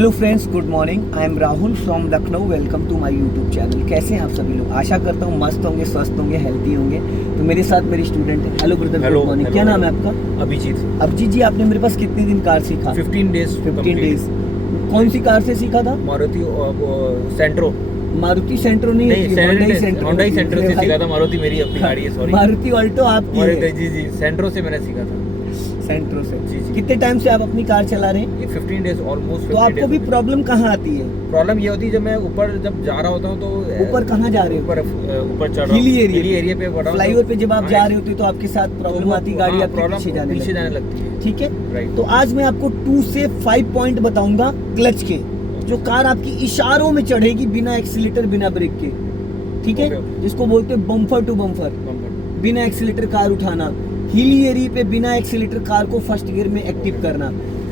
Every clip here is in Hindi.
Hello friends, good morning. I am Rahul from Lucknow. Welcome to my YouTube channel. कैसे हैं आप सभी लोग? आशा करता हूँ मस्त होंगे, स्वस्थ होंगे, हेल्दी होंगे। तो मेरे साथ मेरी स्टूडेंट है। Hello brother, good morning. क्या नाम है आपका? अभिजीत। अभिजीत जी, आपने मेरे पास कितने दिन कार सीखा? 15 डेज। कौन सी कार से सीखा था? मारुति सेंट्रो। मारुति सेंट्रो नहीं है, होंडा सेंट्रो से सीखा था। मारुति मेरी अपनी गाड़ी है, सॉरी। मारुति ऑल्टो आपकी है? जी, सेंट्रो से मैंने सीखा था। सेंट्रो से। जी। कितने टाइम से आप अपनी कार चला रहे हैं? ये 15 डेज ऑलमोस्ट। तो आपको भी प्रॉब्लम कहाँ आती है? प्रॉब्लम ये होती है जब मैं ऊपर जा रहा होता हूँ तो ऊपर कहाँ जा रहे हो? ऊपर चढ़ रहा हूँ, हिली एरिया पे बढ़ रहा हूँ। फ्लाईओवर पे जब आप जा रहे होते हो तो आपके साथ प्रॉब्लम आती है, गाड़ी आपके पीछे जाने लगती है। ठीक है, राइट। तो आज मैं आपको 2 से 5 पॉइंट बताऊंगा क्लच के, जो कार आपकी इशारों में चढ़ेगी, बिना एक्सीलेटर बिना ब्रेक के। ठीक है, जिसको बोलते हैं बम्पर टू बम्पर। बिना एक्सीलेटर कार उठाना, हिली एरिया पे बिना एक्सीलेटर कार को फर्स्ट गियर में एक्टिव करना।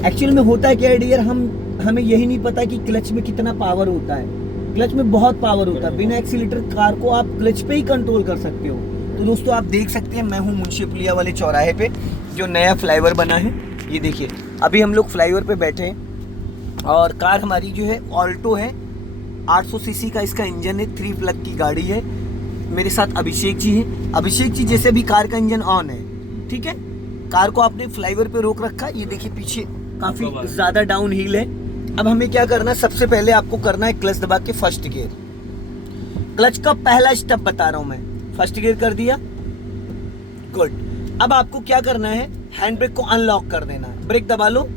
एक्चुअल में होता है क्या डियर, हमें यही नहीं पता कि क्लच में कितना पावर होता है। क्लच में बहुत पावर होता है। बिना एक्सीलेटर कार को आप क्लच पे ही कंट्रोल कर सकते हो। तो दोस्तों, आप देख सकते हैं, मैं हूँ मुंशी पुलिया वाले चौराहे पे, जो नया फ्लाईओवर बना है। ये देखिए, अभी हम लोग फ्लाईओवर पे बैठे हैं और कार हमारी जो है ऑल्टो है। 800 सीसी का इसका इंजन है, 3 प्लग की गाड़ी है। मेरे साथ अभिषेक जी हैं। अभिषेक जी, जैसे भी कार का इंजन ऑन है, ठीक है, कार को आपने फ्लाईओवर पे रोक रखा। ये देखिए, पीछे काफी ज्यादा डाउन हिल है। अब हमें क्या करना है, सबसे पहले आपको करना है क्लच दबा के फर्स्ट गियर। क्लच का पहला स्टेप बता रहा हूं मैं। फर्स्ट गियर कर दिया, गुड। अब आपको क्या करना है, हैंड ब्रेक को अनलॉक कर देना है। ब्रेक दबा लो,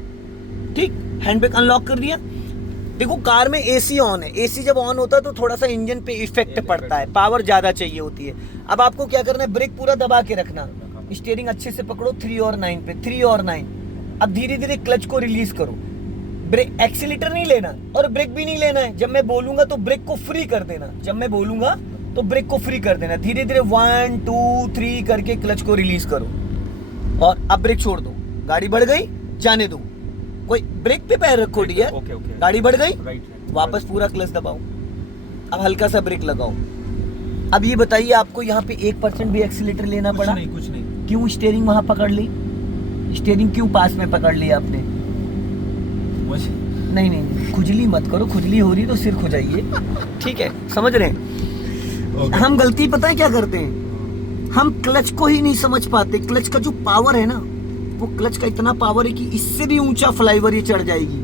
ठीक, हैंड ब्रेक अनलॉक कर दिया। देखो, कार में एसी ऑन है। एसी जब ऑन होता है तो थोड़ा सा इंजन पे इफेक्ट पड़ता है, पावर ज्यादा चाहिए होती है। अब आपको क्या करना है, ब्रेक पूरा दबा के रखना, स्टीयरिंग अच्छे से पकड़ो 3 और 9 पे, 3 और 9। अब धीरे धीरे क्लच को रिलीज करो। ब्रेक, एक्सीलेटर नहीं लेना और ब्रेक भी नहीं लेना है। जब मैं बोलूंगा तो ब्रेक को फ्री कर देना। जब मैं बोलूंगा तो ब्रेक को फ्री कर देना। धीरे धीरे 1 2 3 करके क्लच को रिलीज करो और अब ब्रेक छोड़ दो। गाड़ी बढ़ गई, जाने दो। कोई ब्रेक पे पैर रखो डियर। गाड़ी बढ़ गई, वापस पूरा क्लच दबाओ। अब हल्का सा ब्रेक लगाओ। अब ये बताइए, आपको यहाँ पे 1% भी एक्सीलेटर लेना पड़ा? कुछ नहीं। क्यों स्टीयरिंग वहां पकड़ ली? स्टीयरिंग क्यों पास में पकड़ ली आपने? नहीं, खुजली मत करो। खुजली हो रही तो सिर खुजाइए, ठीक है, समझ रहे हैं? हम गलती पता है क्या करते हैं, हम क्लच को ही नहीं समझ पाते। क्लच का जो पावर है ना, वो क्लच का इतना पावर है कि इससे भी ऊंचा फ्लाईओवर ये चढ़ जाएगी।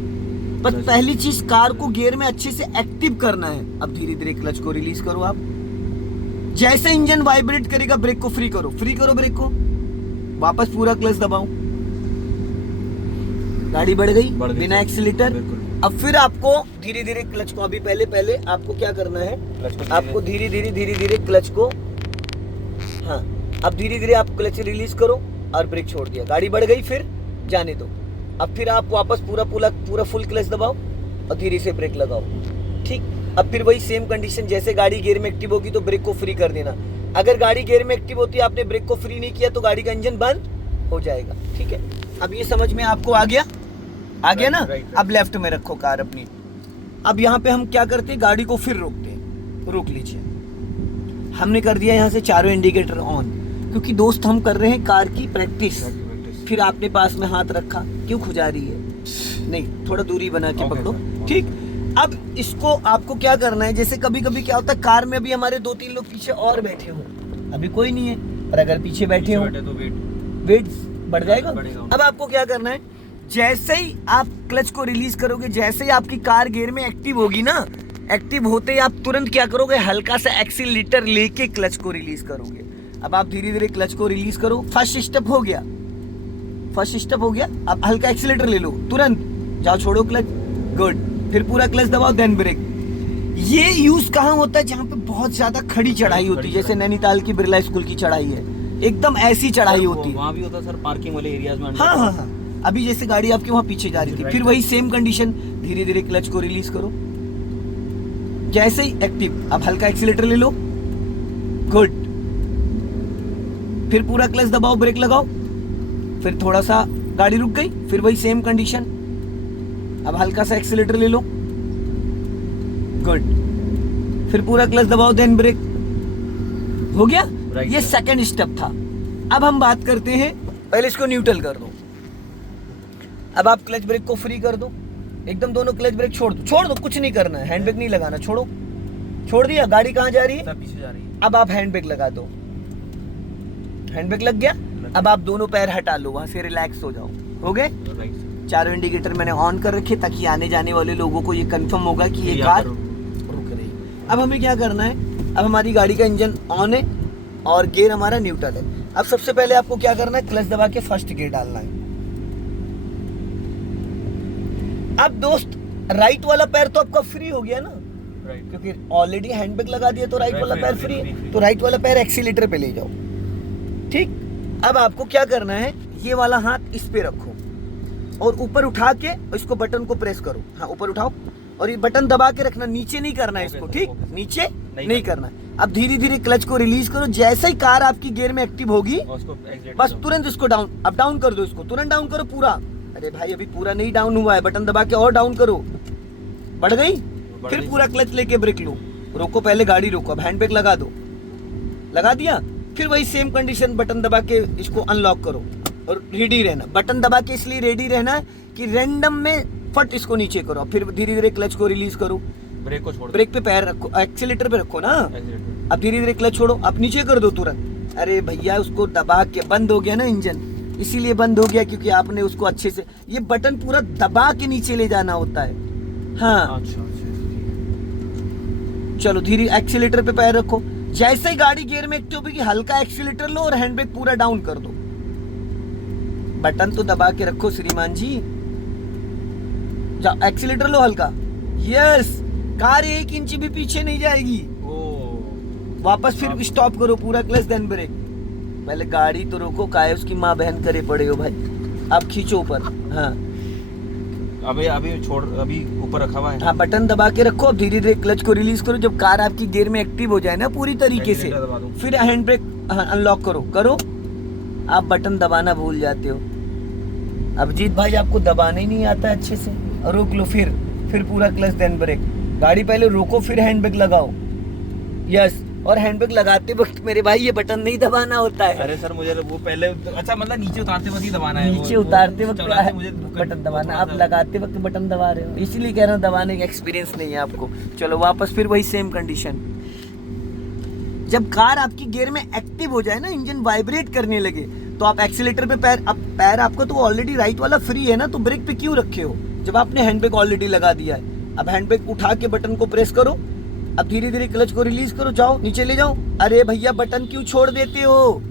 पर पहली चीज, कार को गियर में अच्छे से एक्टिव करना है। अब धीरे धीरे क्लच को रिलीज करो। आप जैसे इंजन वाइब्रेट करेगा, ब्रेक को फ्री करो ब्रेक को, वापस पूरा क्लच दबाओ। गाड़ी बढ़ गई बिना एक्सीलेटर। अब फिर आपको धीरे धीरे क्लच को, अभी पहले आपको क्या करना है, आपको धीरे धीरे क्लच को, हाँ, अब धीरे धीरे आप क्लच रिलीज करो और ब्रेक छोड़ दिया। गाड़ी बढ़ गई, फिर जाने दो। अब फिर आप वापस पूरा फुल क्लच दबाओ और धीरे से ब्रेक लगाओ, ठीक। अब फिर वही सेम कंडीशन, जैसे गाड़ी गियर में एक्टिव होगी तो ब्रेक को फ्री कर देना। अगर गाड़ी गियर में एक्टिव होती है, आपने ब्रेक को फ्री नहीं किया तो गाड़ी का इंजन बंद हो जाएगा, ठीक है। अब ये समझ में आपको आ गया ना? अब लेफ्ट में रखो कार अपनी। अब यहाँ पे हम क्या करते हैं, गाड़ी को फिर रोकते हैं। रोक लीजिए। हमने कर दिया यहाँ से चारों इंडिकेटर ऑन, क्योंकि दोस्त हम कर रहे हैं कार की प्रैक्टिस। फिर आपने पास में हाथ रखा, क्यों खुजा रही है? नहीं, थोड़ा दूरी बना के पकड़ो, ठीक। अब इसको आपको क्या करना है, जैसे कभी कभी क्या होता है, कार में अभी हमारे 2-3 लोग पीछे और बैठे हो, अभी कोई नहीं है, पर अगर पीछे बैठे हो तो वेट बढ़ जाएगा। अब आपको क्या करना है, जैसे ही आप क्लच को रिलीज करोगे, जैसे ही आपकी कार गियर में एक्टिव होगी ना, एक्टिव होते ही आप तुरंत क्या करोगे, हल्का सा एक्सीलेटर लेके क्लच को रिलीज करोगे। अब आप धीरे धीरे क्लच को रिलीज करो। फर्स्ट स्टेप हो गया। अब हल्का एक्सीलेटर ले लो, तुरंत जाओ, छोड़ो क्लच, गुड। फिर पूरा क्लच दबाओ, देन ब्रेक। ये यूज कहाँ होता है, जहाँ पे बहुत ज्यादा खड़ी चढ़ाई होती है, जैसे नैनीताल की बिरला स्कूल की चढ़ाई है, एकदम ऐसी चढ़ाई होती है। वहाँ भी होता है सर, पार्किंग वाले एरियाज में। हाँ। अभी जैसे गाड़ी आपके वहां पीछे जा रही थी, फिर वही सेम कंडीशन, धीरे धीरे क्लच को रिलीज करो, जैसे ही एक्टिव। अब हल्का एक्सीलेटर ले लो, गुड। फिर पूरा क्लच दबाओ, ब्रेक लगाओ, फिर थोड़ा सा गाड़ी रुक गई, फिर वही सेम कंडीशन। अब हल्का सा एक्सीलेटर ले लो, गुड। फिर पूरा क्लच दबाओ, देन ब्रेक। हो गया। ये सेकंड स्टेप था। अब हम बात करते हैं, पहले इसको न्यूट्रल कर दो। अब आप क्लच ब्रेक को फ्री कर दो, एकदम दोनों क्लच ब्रेक छोड़ दो, कुछ नहीं करना है, हैंड ब्रेक नहीं लगाना, छोड़ो, छोड़ दिया। गाड़ी कहाँ जा रही है? सर पीछे जा रही है। अब आप हैंड ब्रेक लगा दो, हैंड ब्रेक लग गया। अब आप दोनों पैर हटा लो, वहां से रिलैक्स हो जाओ। हो गए? राइट। चारों इंडिकेटर मैंने ऑन कर रखे ताकि आने जाने वाले लोगों को ये कंफर्म होगा कि ये यहाँ कार पर रुक रही है। अब हमें क्या करना है, अब हमारी गाड़ी का इंजन ऑन है और गियर हमारा न्यूट्रल है। अब सबसे पहले आपको क्या करना है, क्लच दबा के फर्स्ट गियर डालना है। अब दोस्त राइट वाला पैर तो आपका फ्री हो गया ना, राइट। क्योंकि ऑलरेडी हैंड ब्रेक लगा दिया तो राइट Right, वाला free, पैर free, फ्री है, free, free. तो राइट वाला पैर एक्सीलेटर पे ले जाओ। ठीक, अब आपको क्या करना है, ये वाला हाथ इस पे रखो और ऊपर उठा के इसको बटन को प्रेस करो। हाँ, ऊपर उठाओ और ये बटन दबा के रखना, नीचे नहीं करना है Okay, इसको। sir, ठीक, okay, sir. नीचे नहीं नहीं करना है। अब धीरे धीरे क्लच को रिलीज करो, जैसे ही कार आपकी गियर में एक्टिव होगी और उसको exit बस करो। तुरंत इसको डाउन, अब डाउन कर दो इसको, तुरंत डाउन करो पूरा। अरे भाई अभी पूरा नहीं डाउन हुआ है, बटन दबा के और डाउन करो। बढ़ गई? बढ़ फिर गई। पूरा क्लच लेके ब्रेक लो, रोको, पहले गाड़ी रोको। अब हैंड ब्रेक लगा दो, लगा दिया। फिर वही सेम कंडीशन, बटन दबा के इसको अनलॉक करो और रेडी रहना। बटन दबा के इसलिए रेडी रहना है कि रैंडम में फट इसको नीचे करो, फिर धीरे धीरे क्लच को रिलीज करो। ब्रेक को छोड़ दो। ब्रेक पे पैर रखो, एक्सीलेटर पे रखो ना। Accelerator। अब धीरे धीरे क्लच छोड़ो, अब नीचे कर दो तुरंत। अरे भैया उसको दबा के बंद हो गया ना इंजन, इसीलिए बंद हो गया क्योंकि आपने उसको अच्छे से, ये बटन पूरा दबा के नीचे ले जाना होता है। हाँ, अच्छा अच्छा। चलो धीरे एक्सीलेटर पे पैर रखो। जैसे ही गाड़ी गियर में एक्टिव होगी हल्का एक्सीलेटर लो और हैंड ब्रेक पूरा डाउन कर दो। बटन तो दबा के रखो श्रीमान जी। जाओ एक्सीलेटर लो हल्का। यस, कार 1 इंच भी पीछे नहीं जाएगी। ओ वापस फिर स्टॉप करो, पूरा क्लच देन ब्रेक। पहले गाड़ी तो रोको, काहे उसकी माँ बहन करे पड़े हो भाई। अब खींचो ऊपर। हाँ अभी छोड़, अभी ऊपर रखा हुआ है। हाँ, बटन दबा के रखो। अब धीरे धीरे क्लच को रिलीज करो। जब कार आपकी गियर में एक्टिव हो जाए ना पूरी तरीके से, Accelerator दबा दूं। फिर हैंड ब्रेक अनलॉक करो। आप बटन दबाना भूल जाते हो। अभिजीत भाई आपको दबाना ही नहीं आता अच्छे से। और रोक लो, फिर पूरा क्लच देन ब्रेक। गाड़ी पहले रोको फिर हैंड ब्रेक लगाओ। यस, और हैंड ब्रेक लगाते वक्त मेरे भाई ये बटन नहीं दबाना होता है। अरे सर मुझे वो पहले, अच्छा मतलब नीचे उतारते वक्त ही दबाना है। नीचे उतारते वक्त चलाते मुझे बटन दबाना, आप लगाते वक्त बटन दबा रहे हो, इसलिए कह रहा हूँ दबाने का एक्सपीरियंस नहीं है आपको। चलो वापस फिर वही सेम कंडीशन। जब कार आपकी गियर में एक्टिव हो जाए ना, इंजन वाइब्रेट करने लगे, तो आप एक्सीलेटर पे पैर आपका तो ऑलरेडी राइट वाला फ्री है ना, तो ब्रेक पे क्यों रखे हो जब आपने हैंड ब्रेक ऑलरेडी लगा दिया है। अब हैंड ब्रेक उठा के बटन को प्रेस करो। अब धीरे धीरे क्लच को रिलीज करो, जाओ नीचे ले जाओ। अरे भैया बटन क्यों छोड़ देते हो?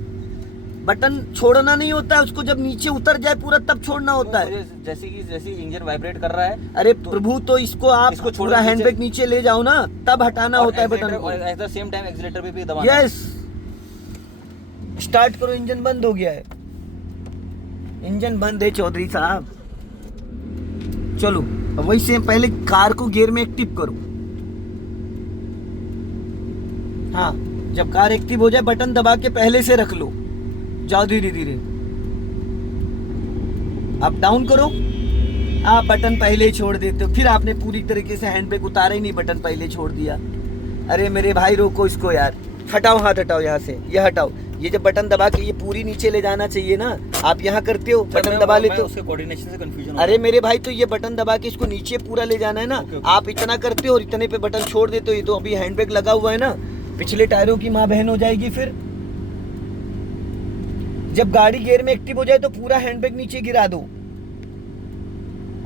बटन छोड़ना नहीं होता है, उसको जब नीचे उतर जाए पूरा तब छोड़ना होता है। जैसे इंजन वाइब्रेट कर रहा है। अरे प्रभु, तो इसको आप इसको छोड़ो, पूरा हैंड नीचे- ब्रेक नीचे ले जाओ ना, तब हटाना होता है बटन को। At the same time accelerator पे भी दबाना। यस, स्टार्ट करो। इंजन बंद हो गया है, इंजन बंद है चौधरी साहब। चलो अब वही सेम, पहले कार को गियर में एक्टिव करो। हाँ, जब कार एक्टिव हो जाए बटन दबा के पहले से रख लो। जाओ धीरे धीरे, आप डाउन करो। आप बटन पहले ही छोड़ देते हो, फिर आपने पूरी तरीके से हैंड ब्रेक उतारा ही नहीं, बटन पहले छोड़ दिया। अरे मेरे भाई रोको इसको यार, हटाओ, हाथ हटाओ यहाँ से, ये हटाओ। ये जब बटन दबा के ये पूरी नीचे ले जाना चाहिए ना, आप यहाँ करते हो, बटन दबा लेते हो। उसके कोऑर्डिनेशन से कंफ्यूजन। अरे मेरे भाई, तो ये बटन दबा के इसको नीचे पूरा ले जाना है ना। Okay, okay. आप इतना करते हो और इतने पे बटन छोड़ देते हो। ये तो अभी हैंड ब्रेक लगा हुआ है ना, पिछले टायरों की माँ बहन हो जाएगी। फिर जब गाड़ी गियर में एक्टिव हो जाए तो पूरा हैंड ब्रेक नीचे गिरा दो।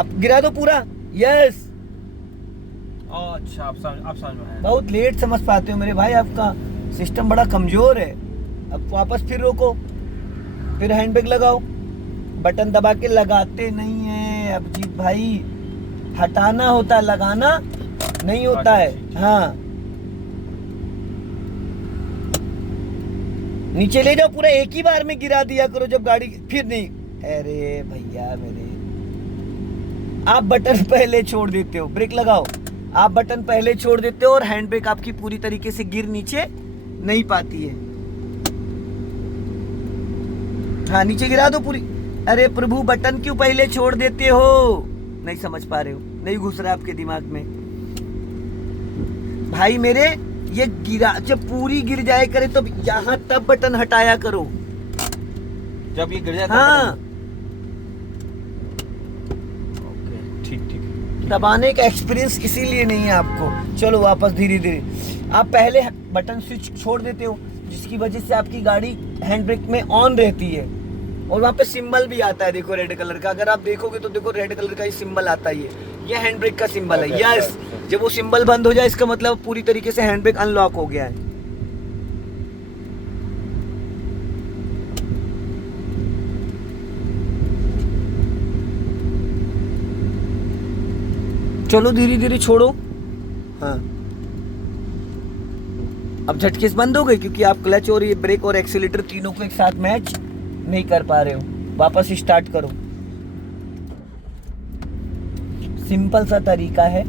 अब गिरा दो पूरा। यस, अच्छा आप समझ में आया। बहुत लेट समझ पाते हो मेरे भाई, आपका सिस्टम बड़ा कमजोर है। अब वापस फिर रोको, फिर हैंड ब्रेक लगाओ। बटन दबा के लगाते नहीं है अभिजीत भाई, हटाना होता है, लगाना नहीं होता है। हाँ, नीचे ले जाओ पूरा, एक ही बार में गिरा दिया करो जब गाड़ी, फिर नहीं। अरे भैया मेरे, आप बटन पहले छोड़ देते हो, ब्रेक लगाओ। आप बटन पहले छोड़ देते हो और हैंड ब्रेक आपकी पूरी तरीके से गिर नीचे नहीं पाती है। हाँ, नीचे गिरा दो पूरी। अरे प्रभु, बटन क्यों पहले छोड़ देते हो? नहीं समझ पा रहे हो, नहीं घुस रहा आपके दिमाग में भाई मेरे। ये गिरा, जब पूरी गिर जाए करे तो यहाँ तब बटन हटाया करो। जब ये गिर जाए। हाँ, ओके, ठीक ठीक। दबाने का एक्सपीरियंस इसीलिए नहीं है आपको। चलो वापस धीरे धीरे, आप पहले बटन स्विच छोड़ देते हो जिसकी वजह से आपकी गाड़ी हैंड ब्रेक में ऑन रहती है, और वहाँ पे सिंबल भी आता है, देखो रेड कलर का। अगर आप देखोगे तो देखो रेड कलर का ही सिंबल आता है, ये हैंड ब्रेक का सिंबल है। यस, जब वो सिंबल बंद हो जाए इसका मतलब पूरी तरीके से हैंड ब्रेक अनलॉक हो गया है। चलो धीरे धीरे छोड़ो। हाँ, अब झटके से बंद हो गई क्योंकि आप क्लच और ये ब्रेक और एक्सीलेटर तीनों को एक साथ मैच नहीं कर पा रहे हो। वापस स्टार्ट करो। सिंपल सा तरीका है,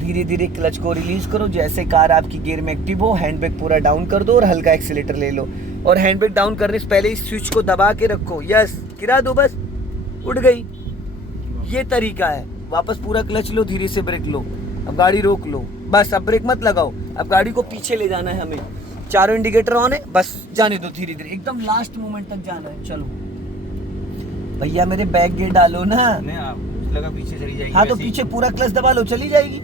धीरे धीरे क्लच को रिलीज करो। जैसे कार आपकी गियर में एक्टिव हो, हैंड ब्रेक पूरा डाउन कर दो और हल्का एक्सीलेटर ले लो, और हैंड ब्रेक डाउन करने से पहले इस स्विच को दबा के रखो। यस, गिरा दो, बस उठ गई। ये तरीका है। वापस पूरा क्लच लो, धीरे से ब्रेक लो, अब गाड़ी रोक लो, बस अब ब्रेक मत लगाओ। अब गाड़ी को पीछे ले जाना है हमें, चारों इंडिकेटर ऑन है, बस जाने दो धीरे धीरे, एकदम लास्ट मोमेंट तक जाना है। चलो भैया मेरे बैक गियर डालो ना। नहीं, आप लगा पीछे चली जाएगी। हाँ तो पीछे पूरा क्लच दबा लो, चली जाएगी,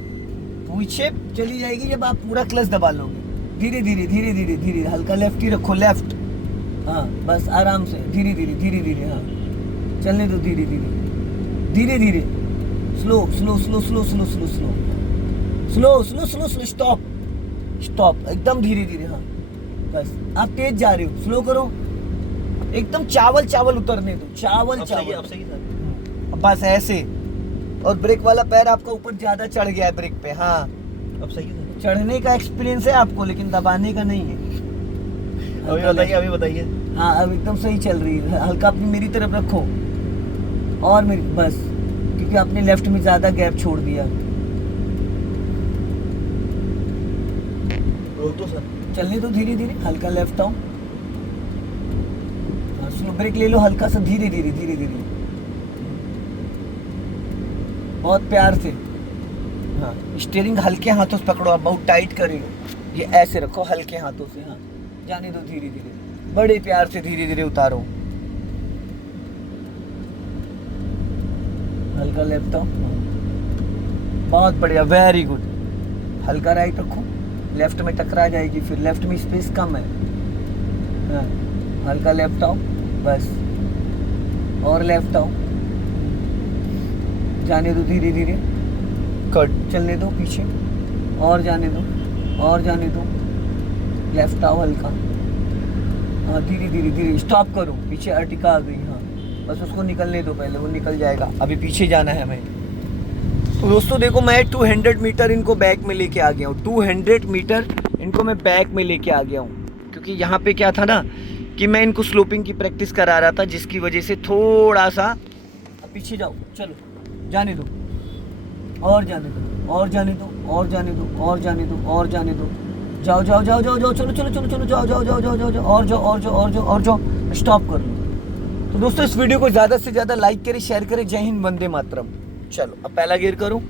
पीछे चली जाएगी जब आप पूरा क्लच दबा लोगे। धीरे धीरे धीरे धीरे धीरे, हल्का लेफ्ट ही रखो, लेफ्ट। हाँ बस आराम से धीरे धीरे धीरे धीरे। हाँ चलने दो, धीरे धीरे धीरे धीरे, slow slow slow slow slow slow slow slow slow slow slow, stop stop, एकदम धीरे धीरे। हाँ बस, आप तेज जा रहे हो, स्लो करो, एकदम चावल चावल उतरने दो, चावल चावल। अब सही था। बस ऐसे, और ब्रेक वाला पैर आपका ऊपर ज्यादा चढ़ गया है ब्रेक पे। हाँ अब सही था। चढ़ने का एक्सपीरियंस है आपको, लेकिन दबाने का नहीं है। अभी बताइए, अभी बताइए। हाँ अब एकदम सही चल रही है। हल्का अपनी मेरी तरफ रखो, और मेरी, बस, क्योंकि आपने लेफ्ट में ज्यादा गैप छोड़ दिया। रोक दो सर। चलने दो धीरे धीरे, हल्का लेफ्ट आओ, स्लो ब्रेक ले लो हल्का सा, धीरे धीरे धीरे धीरे, बहुत प्यार से। हाँ, स्टीयरिंग हल्के हाथों से पकड़ो, आप बहुत टाइट कर रही हो, ये ऐसे रखो हल्के हाथों से। हाँ जाने दो धीरे धीरे, बड़े प्यार से धीरे धीरे उतारो, हल्का लेफ्ट आओ, बहुत बढ़िया, वेरी गुड। हल्का राइट रखो, लेफ्ट में टकरा जाएगी, फिर लेफ्ट में स्पेस कम है। हाँ हल्का लेफ्ट आओ, बस, और लेफ्ट आओ, जाने दो धीरे धीरे, कट, चलने दो पीछे, और जाने दो, और जाने दो, लेफ्ट आओ हल्का। हाँ धीरे धीरे धीरे, स्टॉप करो, पीछे अर्टिका आ गई। हाँ बस उसको निकलने दो, पहले वो निकल जाएगा, अभी पीछे जाना है हमें। तो दोस्तों देखो, मैं 200 मीटर इनको बैक में लेके आ गया हूँ, 200 मीटर इनको मैं बैक में लेके आ गया हूँ, क्योंकि यहाँ पे क्या था ना कि मैं इनको स्लोपिंग की प्रैक्टिस करा रहा था, जिसकी वजह से थोड़ा सा पीछे जाओ। चलो जाने दो, और जाने दो, और जाने दो, और जाने दो, और जाने दो, और जाने दो, जाओ जाओ जाओ जाओ जाओ, चलो चलो चलो चलो, जाओ जाओ जाओ जाओ जाओ जाओ, और जाओ और जाओ और जाओ और जाओ, स्टॉप कर लो। तो दोस्तों इस वीडियो को ज़्यादा से ज़्यादा लाइक करें, शेयर करें। जय हिंद, वंदे मातरम। चलो अब पहला गियर करो,